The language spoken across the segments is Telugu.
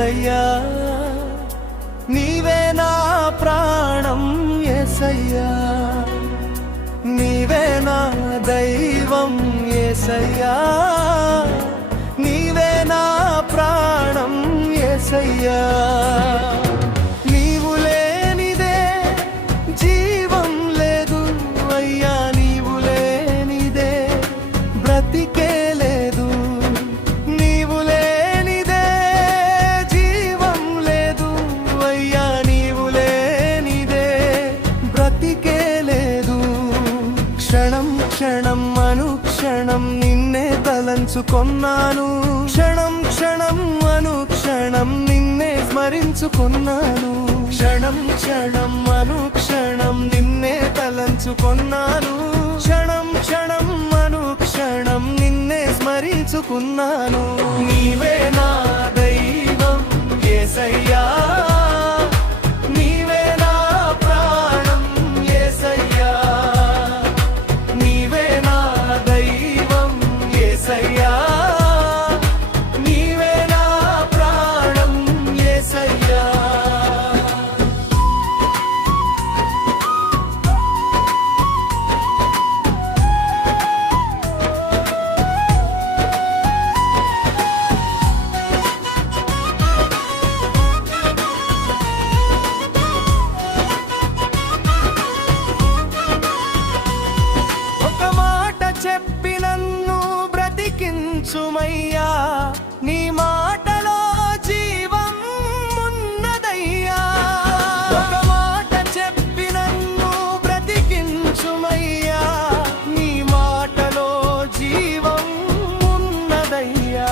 యేసయ్యా నీవే నా ప్రాణం యేసయ్యా నీవే నా దైవం యేసయ్యా నీవే నా ప్రాణం యేసయ్యా నీవు లేనిదే జీవం లేదు అయ్యా నీవు లేనిదే బ్రతికే లేదు నీవు లేనిదే జీవం లేదు అయ్యా నీవు లేనిదే బ్రతికే లేదు క్షణం క్షణం అనుక్షణం నిన్నే తలంచుకొన్నాను క్షణం క్షణం అనుక్షణం నిన్నే స్మరించుకున్నాను క్షణం క్షణం అనుక్షణం నిన్నే తలంచుకున్నాను క్షణం క్షణం అనుక్షణం నిన్నే స్మరించుకున్నాను నీవే నా దైవం యేసయ్యా నీవే నా ప్రాణం యేసయ్యా నీవే నా దైవం యేసయ్యా నీవే నా ప్రాణం యేసయ్యా ఒక మాట చెప్పి నన్ను బ్రతికించుమయ్యా నీ మాటలో జీవం ఉన్నదయ్యా ఒక మాట చెప్పి నన్ను బ్రతికించుమయ్యా నీ మాటలో జీవం ఉన్నదయ్యా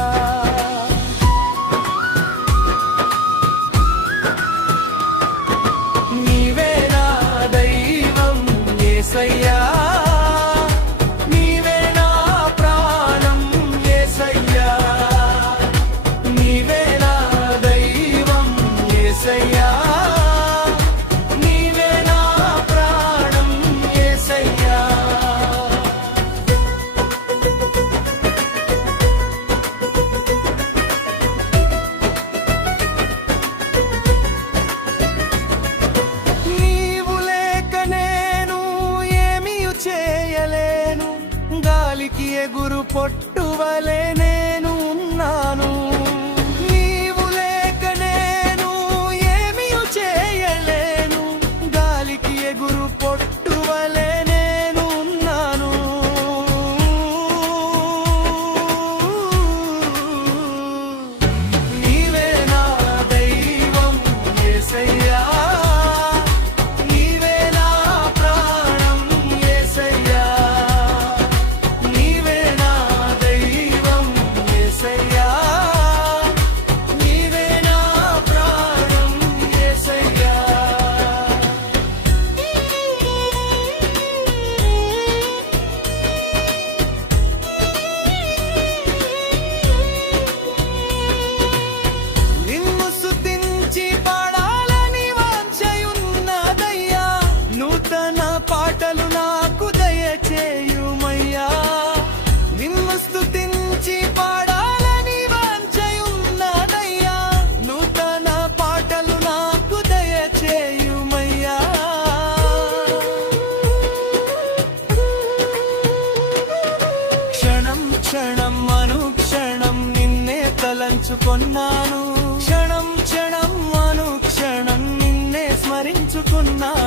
నీవే నా దైవం యేసయ్యా నీవే నా ప్రాణం యేసయ్యా నీవే నా దైవం యేసయ్యా నీవే నా ప్రాణం యేసయ్యా నీవు లేక నేను ఏమీ చేయలేను గాలికి ఎగురు పొట్టువలే నేను ఉన్నాను నీవు లేక నేను ఏమీ చేయలేను గాలికి ఎగురు పొట్టువలే నేను ఉన్నాను నీవే నా దైవం యేసయ్యా నీవే నా ప్రాణం యేసయ్యా నీవే నా దైవం యేసయ్యా నీవే నా ప్రాణం యేసయ్యా నిన్ను స్తుతించి పాడాలని వాంఛయున్నదయ్యా నూతన పాటలు నాకు దయచేయుమయ్యా నిన్ను స్తుతించి పాడాలని వాంఛయున్నదయ్యా నూతన పాటలు నాకు దయచేయుమయ్యా క్షణం క్షణం అనుక్షణం నిన్నే తలంచుకొన్నాను క్షణం క్షణం అనుక్షణం నిన్నే స్మరించుకున్నాను